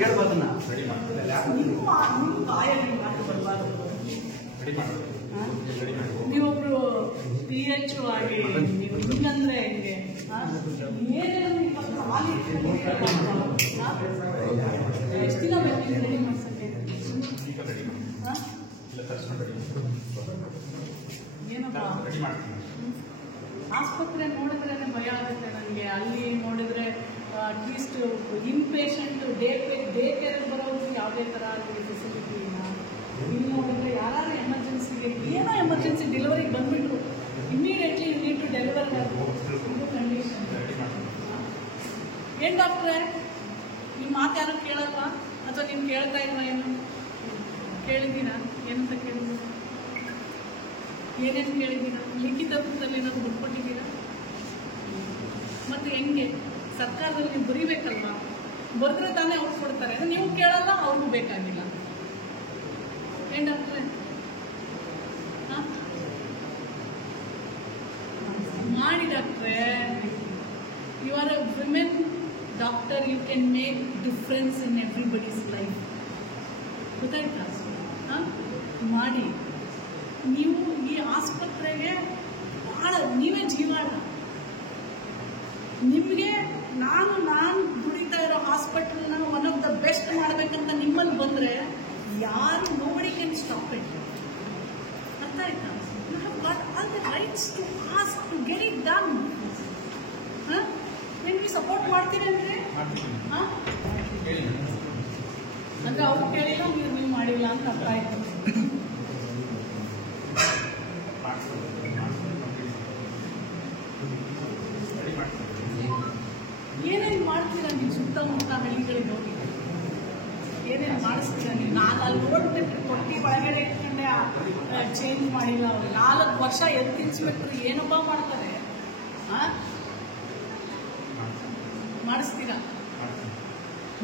ಹೇಳ್ಬೋದನ್ನ ನಿಮ್ಮ ಬಾಯಲ್ಲಿ ಮಾತು ಬರಬಾರ್ದು. ನೀವೊಬ್ರು PH ಆಗಿ ನೀವು ಹಿಂಗಂದ್ರೆ ಹೆಂಗೆ? ಏನೇನು ಎಷ್ಟು ದಿನ ಬೇಕು ರೆಡಿ ಮಾಡ್ಸಕ್ಕೆ? ಏನಪ್ಪ ಆಸ್ಪತ್ರೆ ನೋಡಿದ್ರೆ ಭಯ ಆಗುತ್ತೆ ನನಗೆ. ಅಲ್ಲಿ ನೋಡಿದ್ರೆ ಅಟ್ಲೀಸ್ಟ್ ಇನ್ಪೇಷಂಟ್ ಡೇ ಕೇರ್ ಬರೋರಿಗೆ ಯಾವುದೇ ಥರ ಫೆಸಿಲಿಟಿ ಇಲ್ಲ. ಇಲ್ಲಿ ನೋಡಿದ್ರೆ ಯಾರು ಎಮರ್ಜೆನ್ಸಿಗೆ ಏನೋ ಎಮರ್ಜೆನ್ಸಿ ಡೆಲಿವರಿಗೆ ಬಂದ್ಬಿಟ್ರು immediately you need to deliver ಇದು ಕಂಡೀಷನ್. ಏನು ಡಾಕ್ಟ್ರೆ ನಿಮ್ಮ ಮಾತು ಯಾರು ಕೇಳಲ್ವಾ ಅಥವಾ ನೀವು ಕೇಳ್ತಾ ಇಲ್ವಾ? ಏನು ಕೇಳಿದ್ದೀರಾ? ಏನಂತ ಕೇಳಿದ್ದೀರಾ? ಏನೇನು ಕೇಳಿದ್ದೀರಾ? ಲಿಖಿತ ರೂಪದಲ್ಲಿ ಏನಾದ್ರು ಬರ್ಕೊಟ್ಟಿದ್ದೀರಾ? ಮತ್ತು ಹೆಂಗೆ ಸರ್ಕಾರದಲ್ಲಿ ನೀವು ಬರೀಬೇಕಲ್ವಾ? ಬರೆದ್ರೆ ತಾನೇ ಅವ್ರು ಕೊಡ್ತಾರೆ. ನೀವು ಕೇಳಲ್ಲ, ಅವ್ರಿಗೂ ಬೇಕಾಗಿಲ್ಲ. ಏನು ಡಾಕ್ಟ್ರೆ ಮಾಡಿ ಡಾಕ್ಟ್ರೆ. You are a women doctor, you can make difference in everybody's life. ಗೊತ್ತಾಯ್ತಾ? ಮಾಡಿ. ನೀವು ಈ ಆಸ್ಪತ್ರೆಗೆ ಭಾಳ ನೀವೇ ಜೀವಾಳ. ನಿಮಗೆ ನಾನು ದುಡಿತಾ ಇರೋ ಹಾಸ್ಪಿಟಲ್ನ ಒನ್ ಆಫ್ ದ ಬೆಸ್ಟ್ ಮಾಡಬೇಕಂತ ನಿಮ್ಮಲ್ಲಿ ಬಂದರೆ ಯಾರು ನೋಬಡಿ ಕ್ಯಾನ್ ಸ್ಟಾಪ್ ಇಟ್. ಅರ್ಥ ಆಯ್ತಾ? You have got all the rights to ask to get it done. ನಿಮ್ಗೆ ಸಪೋರ್ಟ್ ಮಾಡ್ತೀರಂದ್ರೆ ಅಂದ್ರೆ ಅವ್ರು ಕೇಳಿಲ್ಲ, ನೀವು ಮಾಡಿಲ್ಲ ಅಂತ ಅರ್ಥ ಆಯ್ತು. ಏನೇನು ಮಾಡ್ತೀರಾ ನೀವು ಸುತ್ತಮುತ್ತ ಹಳ್ಳಿಗಳಿಗೆ ಹೋಗಿ? ಏನೇನು ಮಾಡಿಸ್ತೀರಾ ನೀವು? ನಾನು ಅಲ್ಲಿ ನೋಡ್ಬಿಟ್ಟು ಕೊಟ್ಟಿ ಒಳಗಡೆ ಇಟ್ಕೊಂಡೆ ಚೇಂಜ್ ಮಾಡಿಲ್ಲ. ಅವ್ರು 4 ವರ್ಷ ಎದ್ದು ಇನ್ಸ್ಪೆಕ್ಟ್ರು ಏನಪ್ಪ ಮಾಡ್ತಾರೆ? ಮಾಡಿಸ್ತೀರಾ?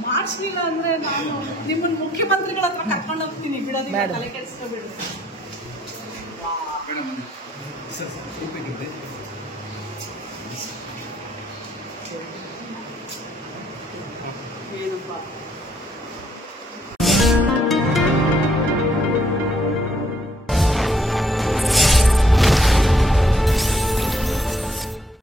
ಮಾಡಿಸ್ಲಿಲ್ಲ ಅಂದ್ರೆ ನಾನು ನಿಮ್ಮನ್ನು ಮುಖ್ಯಮಂತ್ರಿಗಳ ಹತ್ರ ಕರ್ಕೊಂಡು ಹೋಗ್ತೀನಿ. ಬಿಡೋದಿಲ್ಲ, ತಲೆ ಕೆಡಿಸ್ಕೊಬಿಡು. ಏನಪ್ಪ